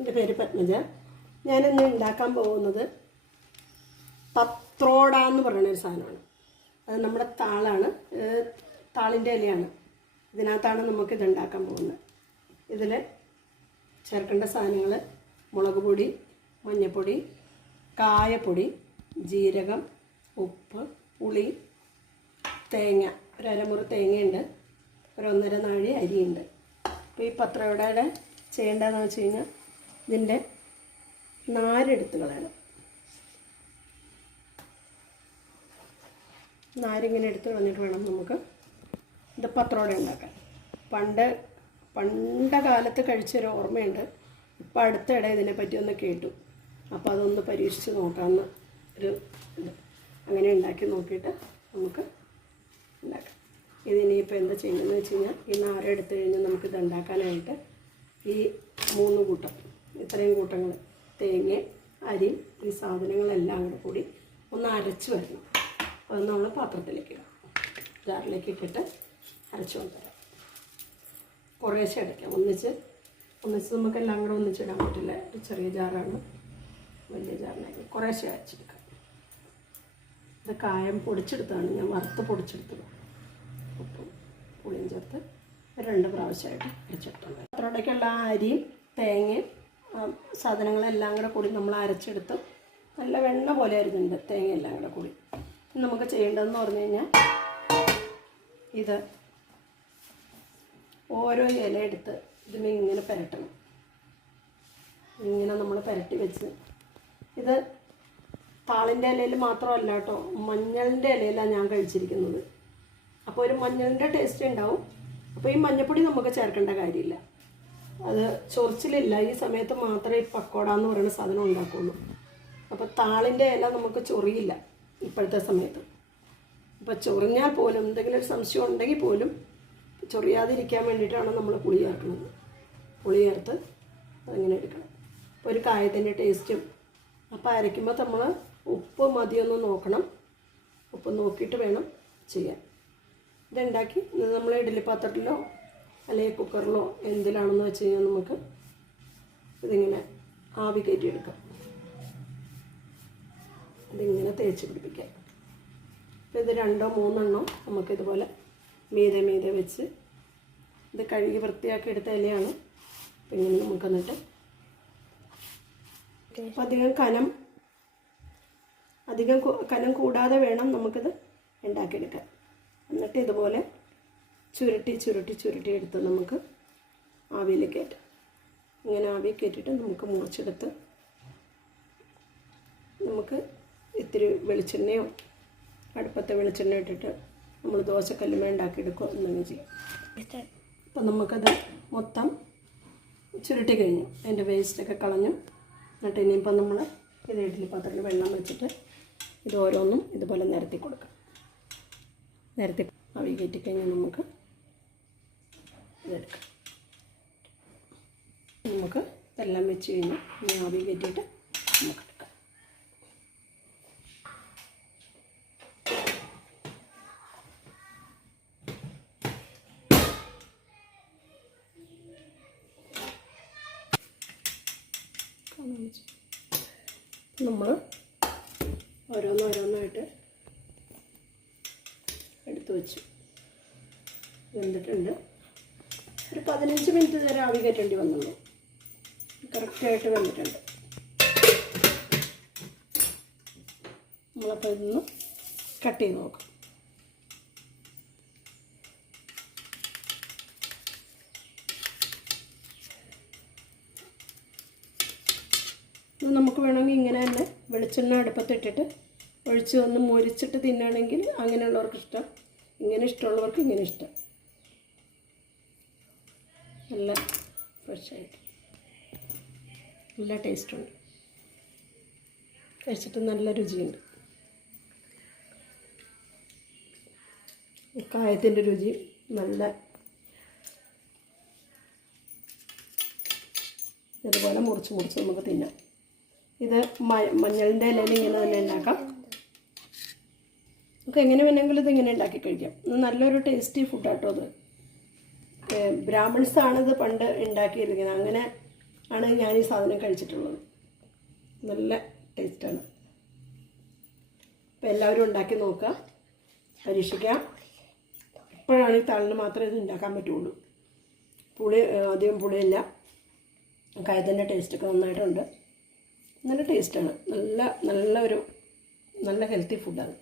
എൻ്റെ പേര് പത്മജ. ഞാനിന്ന് ഉണ്ടാക്കാൻ പോകുന്നത് പത്രോട എന്ന് പറയുന്നൊരു സാധനമാണ്. അത് നമ്മുടെ താളാണ്, താളിൻ്റെ ഇലയാണ്. ഇതിനകത്താണ് നമുക്കിത് ഉണ്ടാക്കാൻ പോകുന്നത്. ഇതിൽ ചേർക്കേണ്ട സാധനങ്ങൾ മുളക് പൊടി, മഞ്ഞൾപ്പൊടി, കായപ്പൊടി, ജീരകം, ഉപ്പ്, പുളി, തേങ്ങ, ഒരു അരമുറി തേങ്ങയുണ്ട്, ഒരു 1.5 നാഴി അരിയുണ്ട്. അപ്പോൾ ഈ പത്രോടയുടെ ചെയ്യേണ്ടതെന്ന് വെച്ച് കഴിഞ്ഞാൽ ഇതിൻ്റെ നാരെടുത്ത് കളയണം. നാരിങ്ങനെ എടുത്ത് കളഞ്ഞിട്ട് വേണം നമുക്ക് ഇത് പത്രോട ഉണ്ടാക്കാൻ. പണ്ട് കാലത്ത് കഴിച്ചൊരു ഓർമ്മയുണ്ട്. ഇപ്പോൾ അടുത്തിടെ ഇതിനെപ്പറ്റി ഒന്ന് കേട്ടു. അപ്പോൾ അതൊന്ന് പരീക്ഷിച്ച് നോക്കാമെന്ന് ഒരു ഇത്. അങ്ങനെ ഉണ്ടാക്കി നോക്കിയിട്ട് നമുക്ക് ഉണ്ടാക്കാം. ഇതിനിപ്പോൾ എന്താ ചെയ്യുന്നതെന്ന് വെച്ച് കഴിഞ്ഞാൽ ഈ നാര എടുത്തു കഴിഞ്ഞാൽ നമുക്കിത് ഉണ്ടാക്കാനായിട്ട് ഈ 3 കൂട്ടം, ഇത്രയും കൂട്ടങ്ങൾ തേങ്ങ, അരി, ഈ സാധനങ്ങളെല്ലാം കൂടി ഒന്ന് അരച്ച് വരണം. അത് നമ്മൾ പാത്രത്തിലേക്ക് ഇടാം, ജാറിലേക്ക് ഇട്ടിട്ട് അരച്ച് കൊണ്ടുവരാം. കുറേശ്ശെ അടയ്ക്കാം, ഒന്നിച്ച് നമുക്കെല്ലാം കൂടെ ഒന്നിച്ചിടാൻ പറ്റില്ല. ഒരു ചെറിയ ജാറാണ്, വലിയ ജാറിനായി കുറേശ്ശെ അരച്ചെടുക്കാം. ഇത് കായം പൊടിച്ചെടുത്താണ്, ഞാൻ വറുത്ത് പൊടിച്ചെടുത്തത്. ഉപ്പും പുളിയും ചേർത്ത് 2 പ്രാവശ്യമായിട്ട് അരച്ചെടുത്തുണ്ട്. പത്രോടയ്ക്കുള്ള അരിയും തേങ്ങയും സാധനങ്ങളെല്ലാം കൂടി നമ്മൾ അരച്ചെടുത്ത് നല്ല വെണ്ണ പോലെ അരിഞ്ഞിട്ടുണ്ട് തേങ്ങ എല്ലാം കൂടി. നമുക്ക് ചെയ്യേണ്ടതെന്ന് പറഞ്ഞു കഴിഞ്ഞാൽ ഇത് ഓരോ ഇല എടുത്ത് ഇതിനെ ഇങ്ങനെ പുരട്ടണം. ഇങ്ങനെ നമ്മൾ പുരട്ടി വെച്ച്, ഇത് താളിൻ്റെ ഇലയിൽ മാത്രമല്ല കേട്ടോ, മഞ്ഞളിൻ്റെ ഇലയിലാണ് ഞാൻ കഴിച്ചിരിക്കുന്നത്. അപ്പോൾ ഒരു മഞ്ഞളിൻ്റെ ടേസ്റ്റ് ഉണ്ടാവും. അപ്പോൾ ഈ മഞ്ഞൾപ്പൊടി നമുക്ക് ചേർക്കേണ്ട കാര്യമില്ല, അത് ചൊറിച്ചിലില്ല. ഈ സമയത്ത് മാത്രമേ ഈ പക്കോട എന്ന് പറയുന്ന സാധനം ഉണ്ടാക്കുള്ളൂ. അപ്പോൾ താളിൻ്റെ ഇല നമുക്ക് ചൊറിയില്ല ഇപ്പോഴത്തെ സമയത്ത്. അപ്പോൾ ചൊറിഞ്ഞാൽ പോലും എന്തെങ്കിലും ഒരു സംശയം ഉണ്ടെങ്കിൽ പോലും ചൊറിയാതിരിക്കാൻ വേണ്ടിയിട്ടാണ് നമ്മൾ പുളി ചേർക്കുന്നത്. പുളി ചേർത്ത് അതിങ്ങനെ എടുക്കണം. അപ്പോൾ ഒരു കായത്തിൻ്റെ ടേസ്റ്റും. അപ്പോൾ അരയ്ക്കുമ്പോൾ നമ്മൾ ഉപ്പ് മതിയൊന്ന് നോക്കണം. ഉപ്പ് നോക്കിയിട്ട് വേണം ചെയ്യാൻ. ഇതുണ്ടാക്കി നമ്മൾ ഇഡ്ഡലി പാത്രത്തിലോ അല്ലെങ്കിൽ കുക്കറിലോ എന്തിലാണെന്ന് വെച്ച് കഴിഞ്ഞാൽ നമുക്ക് ഇതിങ്ങനെ ആവി കയറ്റിയെടുക്കാം. ഇതിങ്ങനെ തേച്ച് പിടിപ്പിക്കാം. അപ്പോൾ ഇത് 2-3 നമുക്കിതുപോലെ മീതെ വെച്ച്, ഇത് കഴുകി വൃത്തിയാക്കി എടുത്ത ഇലയാണ്. അപ്പം ഇങ്ങനെ നമുക്ക് എന്നിട്ട് അപ്പോൾ അധികം കനം കൂടാതെ വേണം നമുക്കിത് ഉണ്ടാക്കിയെടുക്കാൻ. എന്നിട്ട് ഇതുപോലെ ചുരുട്ടി എടുത്ത് നമുക്ക് ആവിയിൽ കയറ്റാം. ഇങ്ങനെ ആവി കയറ്റിയിട്ട് നമുക്ക് മുറിച്ചെടുത്ത് നമുക്ക് ഇത്തിരി വെളിച്ചെണ്ണയോ അടുപ്പത്തെ വെളിച്ചെണ്ണ ഇട്ടിട്ട് നമ്മൾ ദോശക്കല്ലുമേ ഉണ്ടാക്കിയെടുക്കുക എന്തെങ്കിലും ചെയ്യാം. അപ്പം നമുക്കത് മൊത്തം ചുരുട്ടി കഴിഞ്ഞു, അതിൻ്റെ വേസ്റ്റൊക്കെ കളഞ്ഞു. എന്നിട്ട് ഇനിയിപ്പം നമ്മൾ ഇത് ഇഡ്ഡലി പാത്രത്തിൽ വെള്ളം വെച്ചിട്ട് ഇത് ഓരോന്നും ഇതുപോലെ നിരത്തി കൊടുക്കാം. നിരത്തി ആവി കയറ്റിക്കഴിഞ്ഞാൽ നമുക്ക് ഇതെടുക്കാം. നമുക്ക് ഇതെല്ലാം വെച്ച് കഴിഞ്ഞ് ഇനി ആവി കയറ്റിയിട്ട് നമുക്ക് എടുക്കാം. നമ്മൾ ഓരോന്നായിട്ട് എടുത്തു വെച്ചു. വെന്തിട്ടുണ്ട്. ഒരു 15 മിനിറ്റ് നേരം ആവി കയറ്റേണ്ടി വന്നുള്ളൂ. കറക്റ്റായിട്ട് വെന്തിട്ടുണ്ട്. നമ്മളപ്പോൾ ഇതൊന്ന് കട്ട് ചെയ്ത് നോക്കാം. ഇത് നമുക്ക് വേണമെങ്കിൽ ഇങ്ങനെ തന്നെ വെളിച്ചെണ്ണ അടുപ്പത്തിട്ടിട്ട് ഒഴിച്ച് ഒന്ന് മൊരിച്ചിട്ട് തിന്നുകയാണെങ്കിൽ അങ്ങനെയുള്ളവർക്ക് ഇഷ്ടം. ഇങ്ങനെ ഇഷ്ടമുള്ളവർക്ക് ഇങ്ങനെ ഇഷ്ടം. നല്ല ഫ്രഷായിട്ട് നല്ല ടേസ്റ്റുണ്ട്, കഴിച്ചിട്ട് നല്ല രുചിയുണ്ട്. കായത്തിൻ്റെ രുചി നല്ല. ഇതുപോലെ മുറിച്ച് നമുക്ക് തിന്നാം. ഇത് മഞ്ഞളിൻ്റെ ഇലയിൽ ഇങ്ങനെ തന്നെ ഉണ്ടാക്കാം. നമുക്ക് എങ്ങനെ വേണമെങ്കിലും ഇതിങ്ങനെ ഉണ്ടാക്കി കഴിക്കാം. നല്ലൊരു ടേസ്റ്റി ഫുഡാട്ടോ അത്. ബ്രാഹ്മിൺസാണിത് പണ്ട് ഉണ്ടാക്കിയിരിക്കുന്നത്. അങ്ങനെ ആണ് ഞാൻ ഈ സാധനം കഴിച്ചിട്ടുള്ളത്. നല്ല ടേസ്റ്റാണ്. അപ്പോൾ എല്ലാവരും ഉണ്ടാക്കി നോക്കുക, പരീക്ഷിക്കുക. ഇപ്പോഴാണ് ഈ തളിന് മാത്രമേ ഇത് ഉണ്ടാക്കാൻ പറ്റുള്ളൂ. അധികം പുളിയില്ല, കായത്തിൻ്റെ ടേസ്റ്റൊക്കെ നന്നായിട്ടുണ്ട്. നല്ല ടേസ്റ്റാണ്. നല്ല ഹെൽത്തി ഫുഡാണ്.